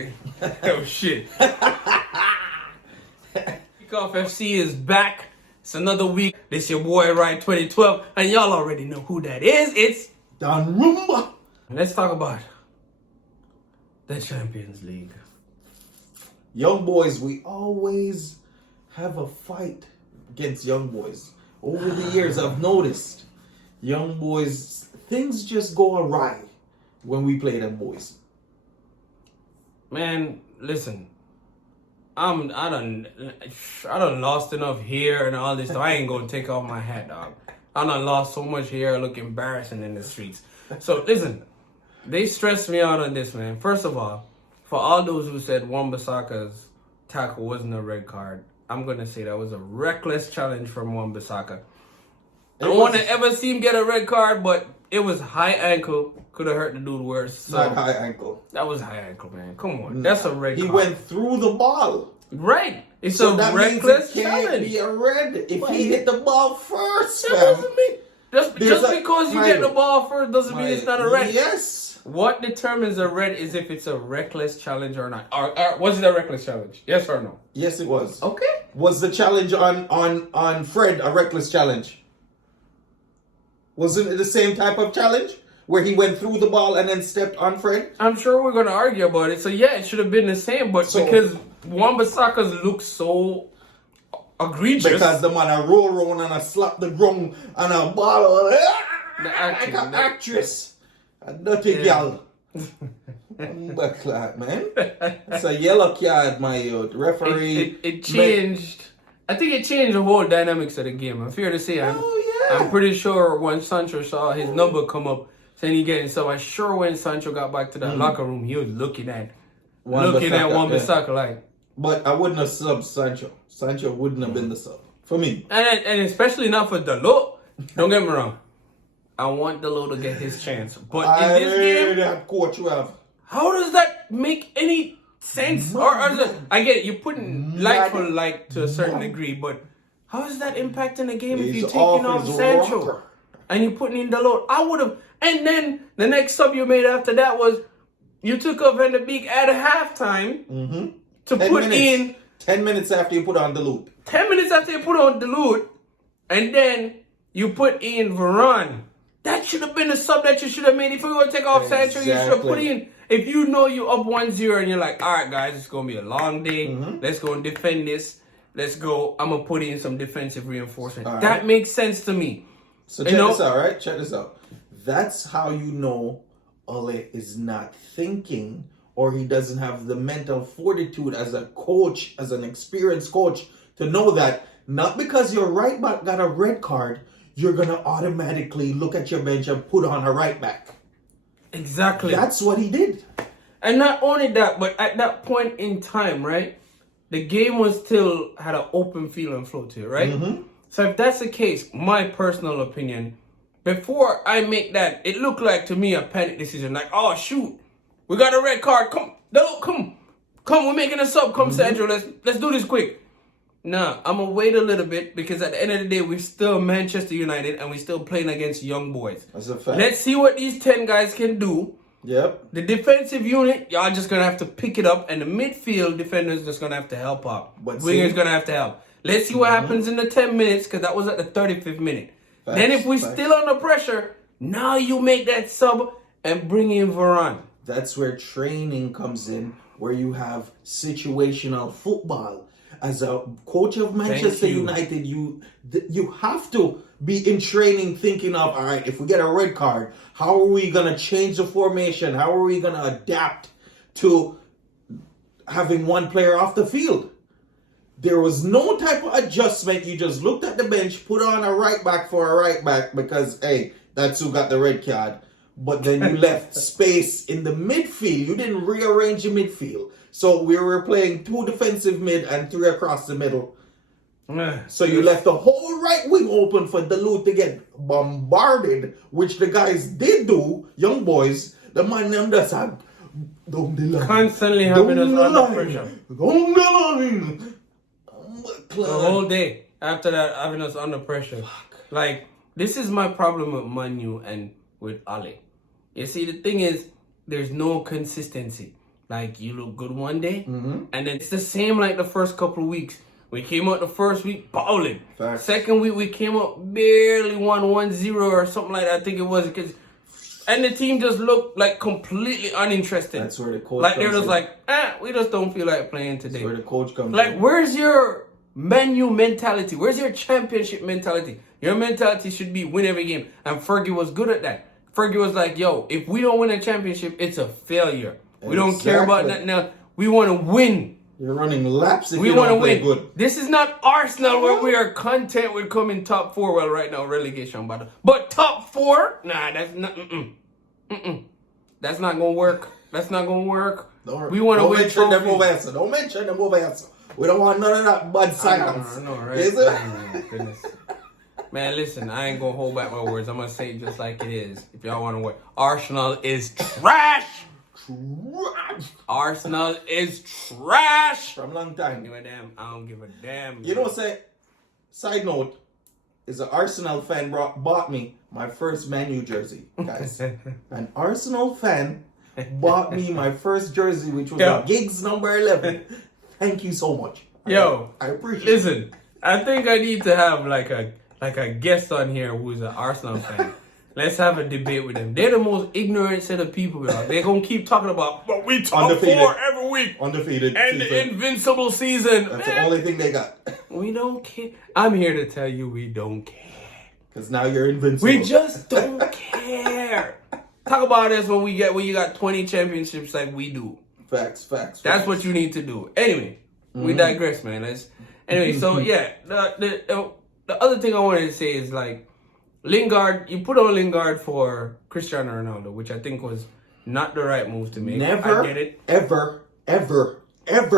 already. Oh, shit. Kickoff FC is back. It's another week. This your boy, Ryan 2012. And y'all already know who that is. It's Don Rumba. Let's talk about the Champions League. Young boys, we always have a fight against young boys. Over the years, I've noticed young boys, things just go awry when we play them boys. Man, listen. I done lost enough hair and all this. So I ain't gonna take off my hat, dog. I done lost so much hair, look embarrassing in the streets. So listen, they stressed me out on this, man. First of all, for all those who said Wan-Bissaka's tackle wasn't a red card, I'm gonna say that was a reckless challenge from Wan-Bissaka. I don't want to ever see him get a red card, but it was high ankle. Could have hurt the dude worse. So Not high ankle. that was high ankle, man. Come on, that's a red He card. went through the ball. Right. It's So a that means reckless it can't challenge. be a red if he hit the ball first, That fam. doesn't mean just because you get the ball first doesn't mean it's not a red. Yes. What determines a red is if it's a reckless challenge or not. Or was it a reckless challenge? Yes or no? Yes, it was. Okay. Was the challenge on Fred a reckless challenge? Wasn't it the same type of challenge where he went through the ball and then stepped on Fred? I'm sure we're gonna argue about it. So yeah, it should have been the same, but because Wan-Bissaka's look so egregious. Because the man a roll around and a slap the ground and a ball like an actress. A dirty gal. Backclad, man. It's a yellow card, my youth. Referee. It changed. I think it changed the whole dynamics of the game. I'm fair to say. I'm pretty sure when Sancho saw his number come up, saying he getting so I'm sure when Sancho got back to that locker room, he was looking at Wan-Bissaka like. But I wouldn't have subbed Sancho. Sancho wouldn't have been the sub for me. And especially not for Dalot. Don't get me wrong. I want Dalot to get his chance. But in this game, that coach you have. how does that make any sense? I get it, you're putting like for like to a certain degree, but how is that impacting the game if you're taking off Sancho and you're putting in Dalot? I would have. And then the next sub you made after that was you took off Van de Beek at halftime to put in 10 minutes after you put on the loop. 10 minutes after you put on Dalot, and then you put in Varane. That should have been a sub that you should have made. If you're going to take off Sancho, you should have put in. If you know you're up 1-0 and you're like, all right, guys, it's going to be a long day. Let's go and defend this. Let's go. I'm going to put in some defensive reinforcement. Right. That makes sense to me. So check this out, right? Check this out. That's how you know Ole is not thinking, or he doesn't have the mental fortitude as a coach, as an experienced coach, to know that not because your right back got a red card, you're going to automatically look at your bench and put on a right back. Exactly. That's what he did. And not only that, but at that point in time, right, the game was still had an open feel and flow to it, right? So if that's the case, my personal opinion, before I make that, it looked like to me a panic decision. Like, oh shoot, we got a red card. Come, we're making a sub. Come, Sandro, let's do this quick. Nah, I'm gonna wait a little bit because at the end of the day, we're still Manchester United and we're still playing against young boys. That's a fact. Let's see what these 10 guys can do. Yep. The defensive unit, y'all just gonna have to pick it up, and the midfield defenders just gonna have to help out. But Wingers gonna have to help. Let's see what happens in the 10 minutes, because that was at the 35th minute. Then if we're still under pressure, now you make that sub and bring in Varane. That's where training comes in, where you have situational football. As a coach of Manchester United, you have to be in training thinking of, all right, if we get a red card, how are we going to change the formation? How are we going to adapt to having one player off the field? There was no type of adjustment. You just looked at the bench, put on a right back for a right back because, hey, that's who got the red card. But then you left space in the midfield. You didn't rearrange the midfield. So we were playing 2 defensive mid and 3 across the middle. So you left the whole right wing open for Dalot to get bombarded, which the guys did do, young boys. The man them just had down the line. Constantly having us under pressure. Down the line. The whole day after that, having us under pressure. Like, this is my problem with Manu and with Ale. You see, the thing is, there's no consistency. like you look good one day, Mm-hmm. and then it's the same like the first couple of weeks. We came out the first week bowling. Facts. Second week we came up barely won 1-0 or something like that. I think it was and the team just looked like completely uninterested. That's where the coach like they're comes just in. like, we just don't feel like playing today. That's where the coach comes Like, in. where's your menu mentality? Where's your championship mentality? Your mentality should be win every game. And Fergie was good at that. Fergie was like, yo, if we don't win a championship, it's a failure. We don't care about nothing else. We want to win. You're running laps if We you want to don't play win. good. This is not Arsenal where we are content with coming top 4. Well, right now, relegation battle. But top 4? Nah, that's not... That's not going to work. That's not going to work. We want to win trophies. Don't mention them over here. We don't want none of that bad silence. I know, right? Is it? Oh, my goodness. Man, listen, I ain't going to hold back my words. I'm going to say it just like it is. If y'all want to win. Arsenal is trash. Arsenal is trash. From a long time. Give a damn. I don't give a damn. You know what I'm saying? Side note, is an Arsenal fan bought me my first Man U jersey, guys. An Arsenal fan bought me my first jersey, which was a Giggs number 11. Thank you so much. Yo, I appreciate it. Listen, I think I need to have like a guest on here who's an Arsenal fan. Let's have a debate with them. They're the most ignorant set of people. They're going to keep talking about, but we top Undefeated. 4 every week. Undefeated. And the invincible season. That's the only thing they got. We don't care. I'm here to tell you we don't care. Because now you're invincible. We just don't care. Talk about this when you got 20 championships like we do. Facts. That's what you need to do. Anyway, we digress, man. Anyway, so yeah, the other thing I wanted to say is like Lingard. You put on Lingard for Cristiano Ronaldo, which I think was not the right move to make. Never, I get it. ever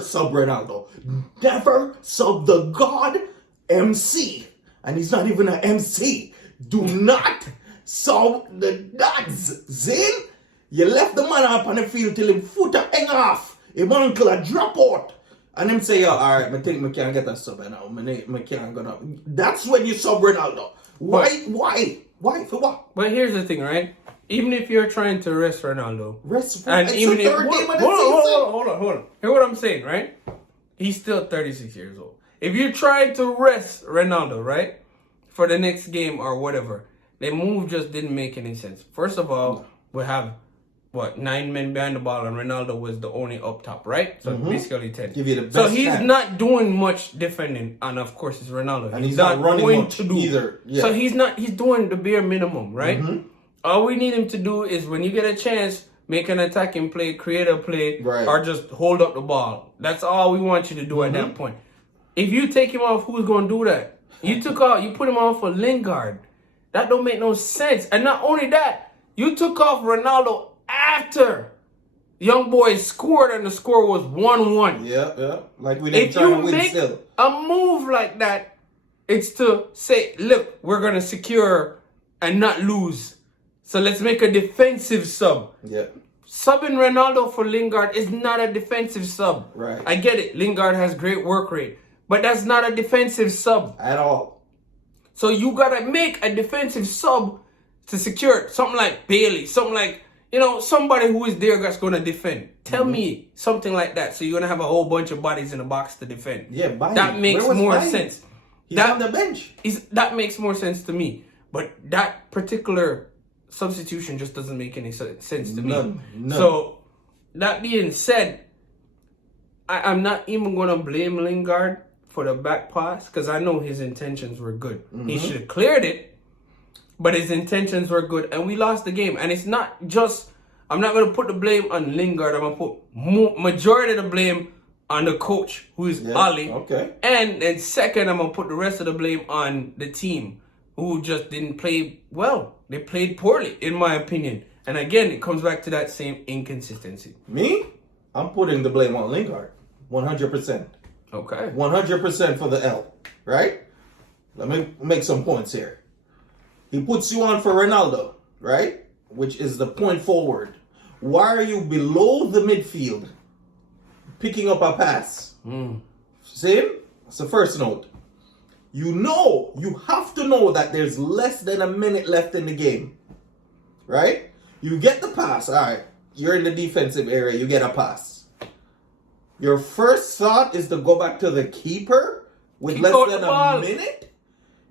sub Ronaldo. Never sub the God MC. And he's not even an MC. Do not sub the nuts. Zin, you left the man up on the field till him foot a hang off. Him uncle a drop out. And him say, all right, I think I can't get that sub now. I can't go. That's when you sub Ronaldo. Why? For what? But here's the thing, right? Even if you're trying to rest Ronaldo, and even if hold on. Hear what I'm saying, right? He's still 36 years old. If you're trying to rest Ronaldo, right, for the next game or whatever, the move just didn't make any sense. First of all, we have 9 men behind the ball, and Ronaldo was the only up top, right? So basically 10. Give you the best so he's chance. not doing much defending, and of course it's Ronaldo. And he's not running going much to do either. Yeah. So he's doing the bare minimum, right? All we need him to do is when you get a chance, make an attacking play, create a play, or just hold up the ball. That's all we want you to do at that point. If you take him off, who's going to do that? You put him on for Lingard. That don't make no sense. And not only that, you took off Ronaldo after young boy scored and the score was 1-1. Yeah. Like we didn't try to win still. If you make a move like that, it's to say, look, we're going to secure and not lose. So let's make a defensive sub. Yeah. Subbing Ronaldo for Lingard is not a defensive sub. Right. I get it. Lingard has great work rate. But that's not a defensive sub. At all. So you got to make a defensive sub to secure it. Something like Bailey. Something like, somebody who is there that's going to defend. Tell me something like that. So you're going to have a whole bunch of bodies in the box to defend. Yeah, that makes more sense. He's on the bench. That makes more sense to me. But that particular substitution just doesn't make any sense to me. None. So, that being said, I'm not even going to blame Lingard for the back pass because I know his intentions were good. He should have cleared it, but his intentions were good, and we lost the game. And it's not just, I'm not going to put the blame on Lingard. I'm going to put majority of the blame on the coach, who is Ali. Okay. And then second, I'm going to put the rest of the blame on the team, who just didn't play well. They played poorly, in my opinion. And again, it comes back to that same inconsistency. Me? I'm putting the blame on Lingard. 100%. Okay. 100% for the L. Right? Let me make some points here. He puts you on for Ronaldo, right? Which is the point forward. Why are you below the midfield picking up a pass? See? That's the first note. You have to know that there's less than a minute left in the game. Right? You get the pass. All right. You're in the defensive area. You get a pass. Your first thought is to go back to the keeper with Kick less out than the ball. a minute?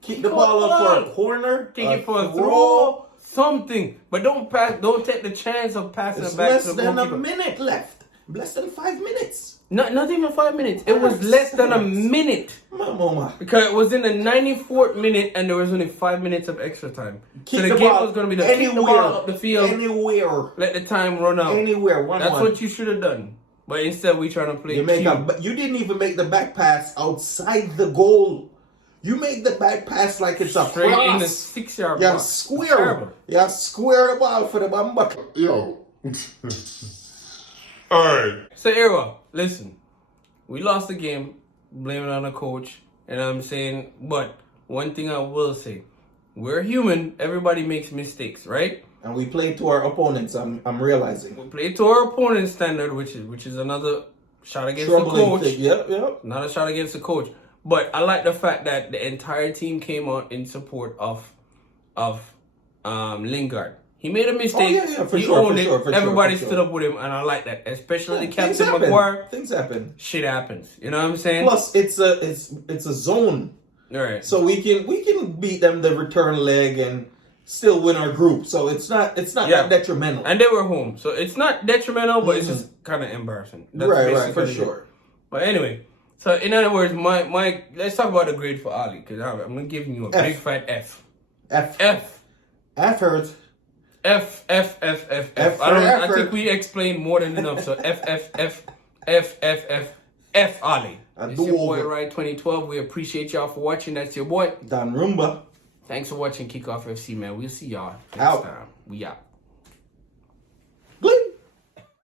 Kick Kick the out ball the up for ball. a corner? Kick it for a throw, something. But don't pass. Don't take the chance of passing It's it back less to the than a goalkeeper. minute left. Less than 5 minutes. Not even 5 minutes. It was less than a minute. Mama. Because it was in the 94th minute and there was only 5 minutes of extra time. Kick so the the game ball was going to be the anywhere. kick the ball up the field, Anywhere. let the time run out. Anywhere. 1-1. That's what you should have done. But instead, we trying to play You didn't even make the back pass outside the goal. You make the back pass like it's a straight cross. in the 6-yard You box. square. You square the ball for the bamba. Yo. Alright. So, Erwa, listen. We lost the game. Blame it on the coach. And I'm saying, but one thing I will say. We're human. Everybody makes mistakes, right? And we play to our opponents, I'm realizing. We play to our opponent's standard, which is another shot against Troubling the coach. thing. Yep. Not a shot against the coach. But I like the fact that the entire team came out in support of Lingard. He made a mistake. He owned it. Everybody stood up with him, and I like that. Especially the captain Maguire. Things happen. Shit happens. You know what I'm saying? Plus, it's a zone. All right. So we can beat them the return leg and still win our group. So it's not that detrimental. And they were home, so it's not detrimental, but it's just kind of embarrassing. That's right, for sure. But anyway, so in other words, my let's talk about the grade for Ali, because I'm giving you a big fat F. F hurts. F. I think we explained more than enough. So F. Ali. It's your boy Ride 2012. We appreciate y'all for watching. That's your boy Dan Rumba. Thanks for watching Kickoff FC, man. We'll see y'all next Out. time. We out.